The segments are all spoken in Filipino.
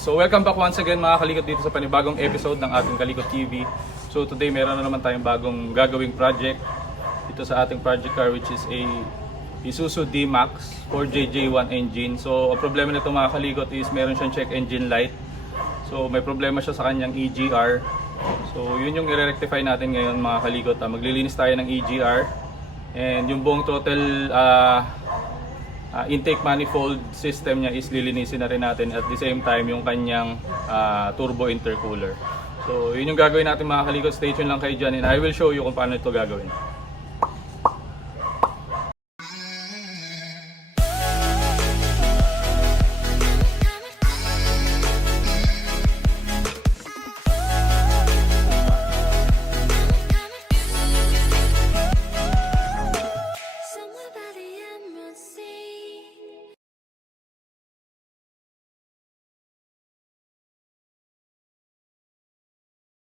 So welcome back once again mga kalikot dito sa panibagong episode ng ating Kalikot TV. So today meron na naman tayong bagong gagawing project dito sa ating project car, which is a ISUZU Dmax 4JJ1 engine. So ang problema nito mga kalikot is meron siyang check engine light. So may problema siya sa kanyang EGR. So yun yung i-rectify natin ngayon mga kalikot. Maglilinis tayo ng EGR and yung buong total intake manifold system niya is lilinisin na rin natin, at the same time yung kanyang turbo intercooler. So yun yung gagawin natin mga kalikot. Stay tuned lang kayo dyan and I will show you kung paano ito gagawin.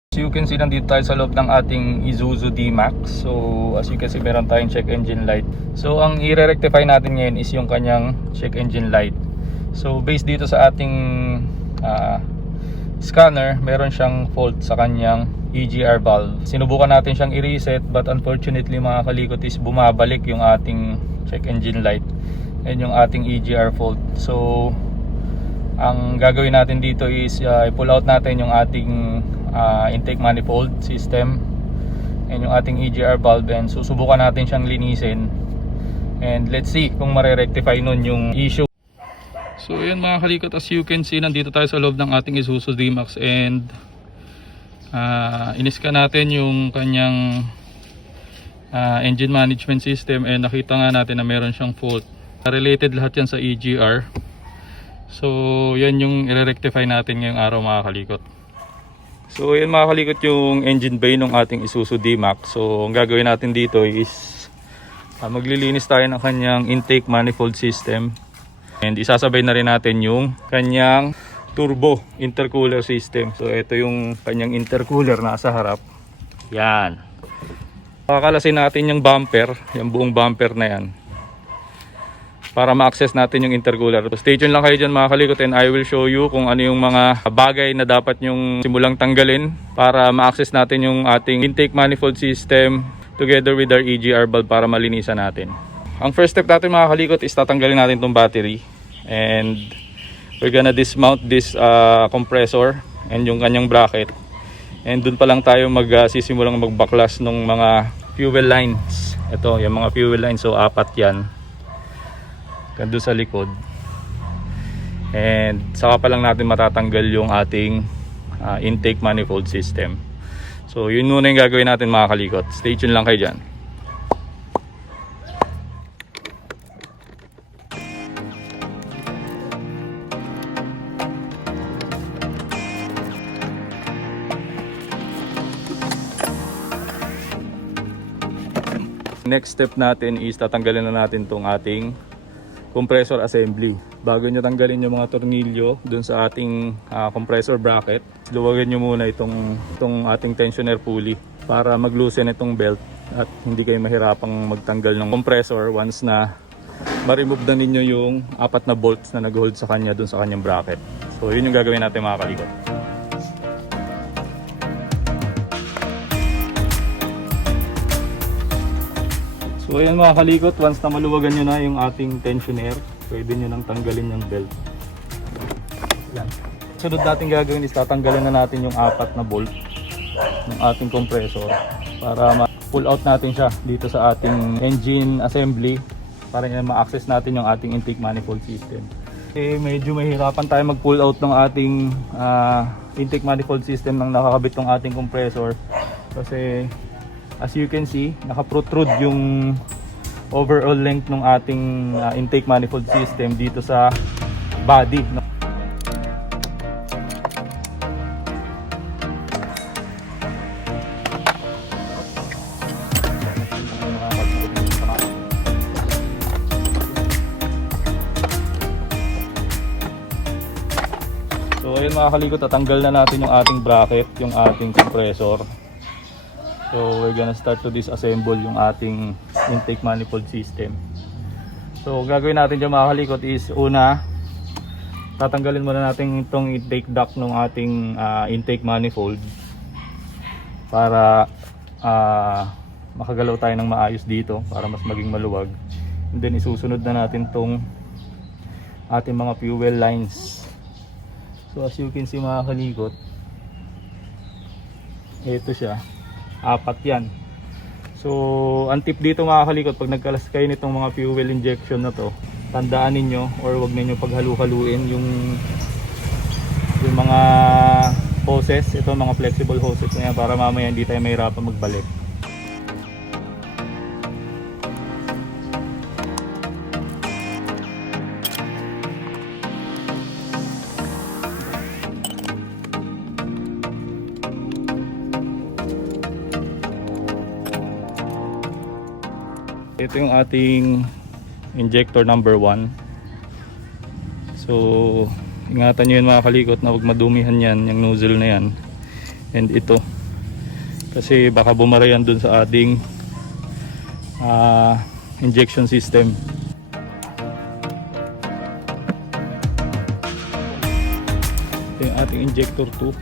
So you can see, nandito tayo sa loob ng ating ISUZU Dmax. So as you can see, meron tayong check engine light. So ang i-rectify natin ngayon is yung kanyang check engine light. So based dito sa ating scanner, meron siyang fault sa kanyang EGR valve. Sinubukan natin siyang i-reset, but unfortunately mga kalikot is bumabalik yung ating check engine light and yung ating EGR fault. So ang gagawin natin dito is i-pull out natin yung ating intake manifold system and yung ating EGR valve, and susubukan natin siyang linisin and let's see kung mare-rectify nun yung issue. So yun mga kalikot, as you can see, nandito tayo sa loob ng ating ISUZU Dmax and iniskan natin yung kanyang engine management system and nakita nga natin na meron siyang fault. Related lahat yan sa EGR. So yan yung i-rectify natin ngayong araw mga kalikot. So yan mga kalikot yung engine bay ng ating ISUZU Dmax. So ang gagawin natin dito is maglilinis tayo ng kanyang intake manifold system and isasabay na rin natin yung kanyang turbo intercooler system. So ito yung kanyang intercooler nasa harap. Yan. Pakakalasin natin yung bumper, yung buong bumper na yan, para ma-access natin yung intercooler. So stay tuned lang kayo dyan mga kalikot and I will show you kung ano yung mga bagay na dapat yung simulang tanggalin para ma-access natin yung ating intake manifold system together with our EGR valve para malinisan natin. Ang first step natin mga kalikot is tatanggalin natin itong battery and we're gonna dismount this compressor and yung kanyang bracket, and dun pa lang tayo magsisimulang magbaklas ng mga fuel lines. Ito yung mga fuel lines, so 4 yan doon sa likod, and saka pa lang natin matatanggal yung ating intake manifold system. So yun muna yung gagawin natin mga kalikot. Stay tuned lang kayo dyan. Next step natin is tatanggalin na natin tong ating compressor assembly. Bago nyo tanggalin yung mga tornilyo dun sa ating compressor bracket, luwagin nyo muna itong ating tensioner pulley para mag-loosen itong belt at hindi kayo mahirapang magtanggal ng compressor once na ma-remove na ninyo yung 4 na bolts na nag-hold sa kanya dun sa kanyang bracket. So yun yung gagawin natin mga kalikot. So ayan mga kalikot, once na maluwagan nyo na yung ating tensioner, pwede nyo nang tanggalin yung belt. Yan. Sunod natin gagawin is tatanggalin na natin yung 4 na bolt ng ating compressor para ma-pull out natin siya dito sa ating engine assembly para ma-access natin yung ating intake manifold system. Medyo mahirapan tayo mag-pull out ng ating intake manifold system nang nakakabit ng ating compressor kasi as you can see, naka-protrude yung overall length ng ating intake manifold system dito sa body. So ayun mga kalikot, tatanggal na natin yung ating bracket, yung ating compressor. So we're gonna start to disassemble yung ating intake manifold system. So gagawin natin dyan mga kalikot is una, tatanggalin muna natin itong intake duct ng ating intake manifold para makagalaw tayo ng maayos dito para mas maging maluwag. And then isusunod na natin tong ating mga fuel lines. So as you can see mga kalikot, ito siya, 4 yan. So ang tip dito mga kalikot, pag nagkalas kayo nitong mga fuel injection na to, tandaan ninyo or wag ninyo paghalu-haluin yung mga hoses, ito mga flexible hoses na yan, para mamaya hindi tayo mahirapan magbalik. Ito yung ating injector number 1. So ingatan nyo yun mga kalikot na huwag madumihan yan, yung nozzle na yan. And ito, kasi baka bumara yan dun sa ating injection system. Ito yung ating injector 2.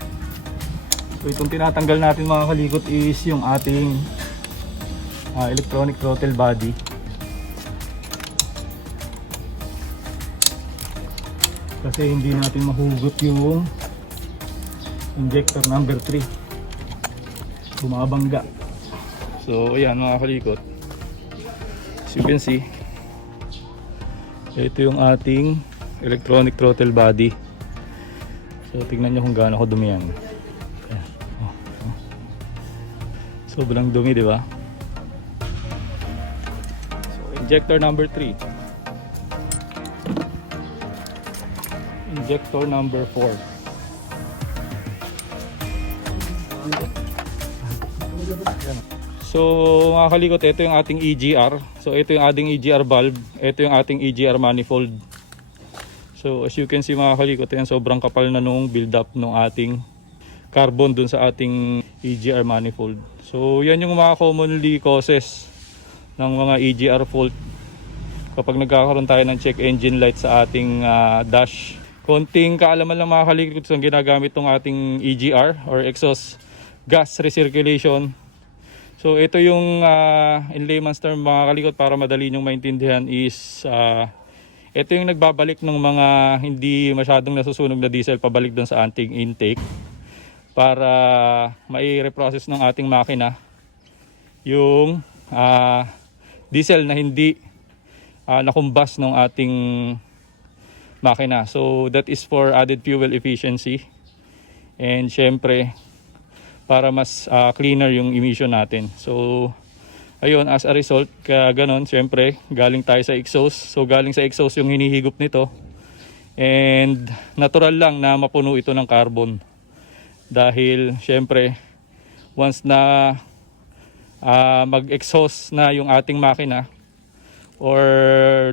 So itong tinatanggal natin mga kalikot is yung ating electronic throttle body. Kasi hindi natin mahugot yung injector number 3, bumabangga. So ayan mga kalikot, as you can see, ito yung ating electronic throttle body. So tingnan nyo kung gaano kadumi yan. Sobrang dumi, di ba? So injector number 3, injector number 4. So mga kalikot, ito yung ating EGR. So ito yung ating EGR valve, ito yung ating EGR manifold. So as you can see mga kalikot, yan sobrang kapal na nung build up ng ating carbon dun sa ating EGR manifold. So yan yung mga commonly causes ng mga EGR fault kapag nagkakaroon tayo ng check engine light sa ating dash. Konting kaalaman lang mga kalikot ang ginagamit ng ating EGR or exhaust gas recirculation. So ito yung in layman's term mga kalikot, para madali nyong maintindihan, is ito yung nagbabalik ng mga hindi masyadong nasusunog na diesel pabalik doon sa ating intake para mai-reprocess ng ating makina yung diesel na hindi nakumbas ng ating makina. So that is for added fuel efficiency, and syempre para mas cleaner yung emission natin. So ayun, as a result, kaya ganon, syempre galing tayo sa exhaust. So galing sa exhaust yung hinihigop nito, and natural lang na mapuno ito ng carbon dahil syempre once na mag-exhaust na yung ating makina or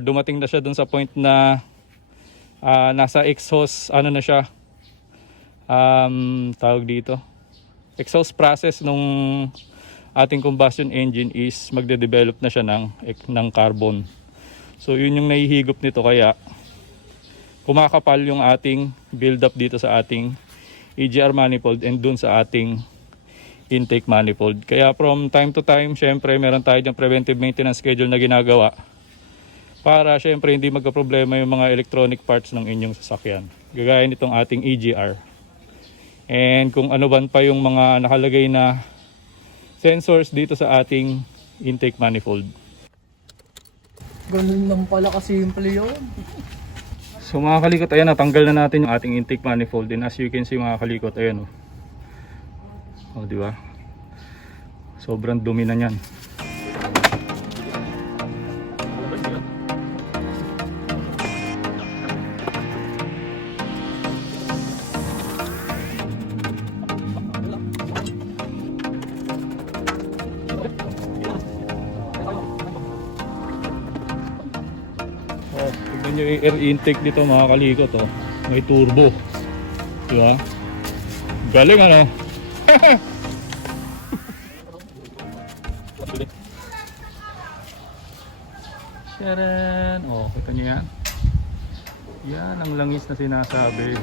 dumating na siya dun sa point na nasa exhaust, ano na siya, tawag dito, exhaust process nung ating combustion engine is magde-develop na siya ng carbon. So yun yung nahihigop nito, kaya kumakapal yung ating build up dito sa ating EGR manifold and dun sa ating intake manifold. Kaya from time to time, syempre meron tayo dyan preventive maintenance schedule na ginagawa para syempre hindi magka-problema yung mga electronic parts ng inyong sasakyan, gagaya nitong ating EGR. And kung ano ba pa yung mga nakalagay na sensors dito sa ating intake manifold. Ganun lang pala kasimple yun. So mga kalikot, ayan, natanggal na natin yung ating intake manifold, and as you can see mga kalikot, ayan oh, di ba? Sobrang dumi na niyan. Tignan nyo yung air intake nito mga kalikot, oh. May turbo, diba? Galing ano. Sharon, oh, kita nyo yan. Yan ang langis na sinasabi.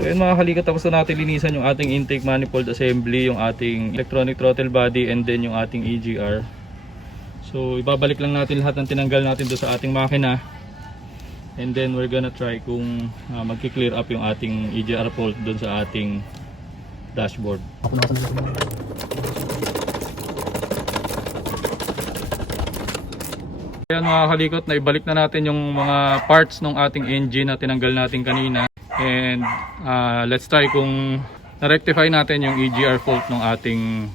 So yun mga kalikot, tapos na natin linisan yung ating intake manifold assembly, yung ating electronic throttle body, and then yung ating EGR. So ibabalik lang natin lahat ng tinanggal natin doon sa ating makina, and then we're gonna try kung magki-clear up yung ating EGR fault doon sa ating dashboard. Ayan mga kalikot, naibalik na natin yung mga parts ng ating engine na tinanggal natin kanina. And let's try kung na-rectify natin yung EGR fault ng ating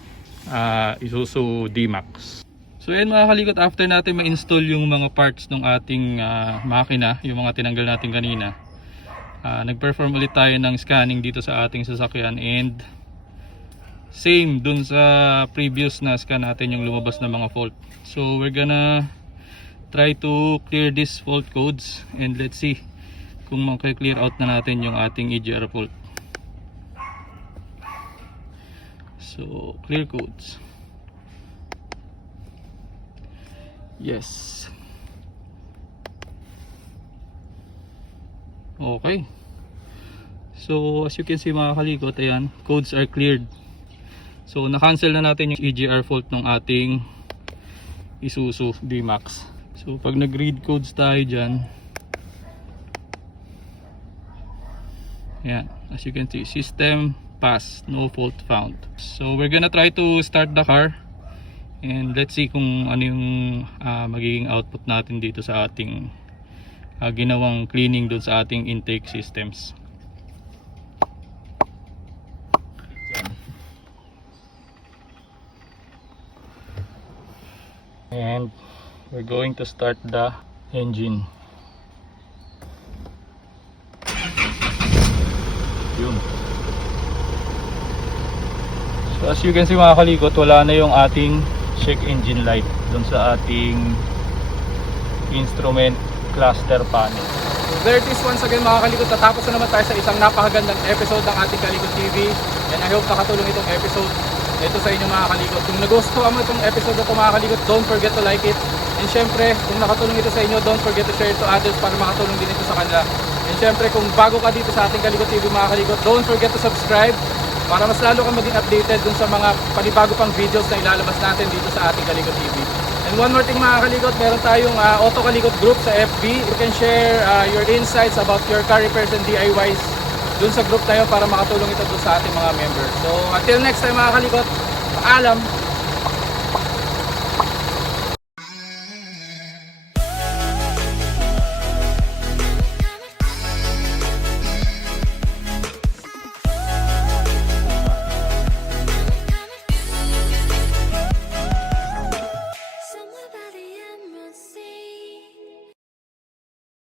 ISUZU Dmax. So ayan mga kalikot, after natin ma-install yung mga parts ng ating makina, yung mga tinanggal natin kanina, nag-perform ulit tayo ng scanning dito sa ating sasakyan, and same dun sa previous na scan natin yung lumabas na mga fault. So we're gonna try to clear these fault codes, and let's see kung maka-clear out na natin yung ating EGR fault. So clear codes. Yes. Okay. So as you can see mga kalikot, ayan, codes are cleared. So na-cancel na natin yung EGR fault ng ating ISUZU Dmax. So pag nag-read codes tayo dyan, ayan, as you can see, system pass, no fault found. So we're gonna try to start the car, and let's see kung ano yung magiging output natin dito sa ating ginawang cleaning doon sa ating intake systems. And we're going to start the engine. Yun. So as you can see mga kalikot, wala na yung ating check engine light dun sa ating instrument cluster panel. So there it is once again mga kalikot, tatapos na naman tayo sa isang napakagandang episode ng ating Kalikot TV, and I hope nakatulong itong episode ito sa inyo mga kalikot. Kung nagustuhan mo itong episode na ito mga kalikot, don't forget to like it, and syempre kung nakatulong ito sa inyo, don't forget to share it to others para makatulong din ito sa kanila. And syempre kung bago ka dito sa ating Kalikot TV mga kalikot, don't forget to subscribe para mas lalo kang maging updated dun sa mga panibago pang videos na ilalabas natin dito sa ating Kalikot TV. And one more thing mga kalikot, meron tayong Auto Kalikot group sa FB. You can share your insights about your car repairs and DIYs dun sa group tayo para makatulong ito dun sa ating mga members. So until next time mga kalikot, paalam!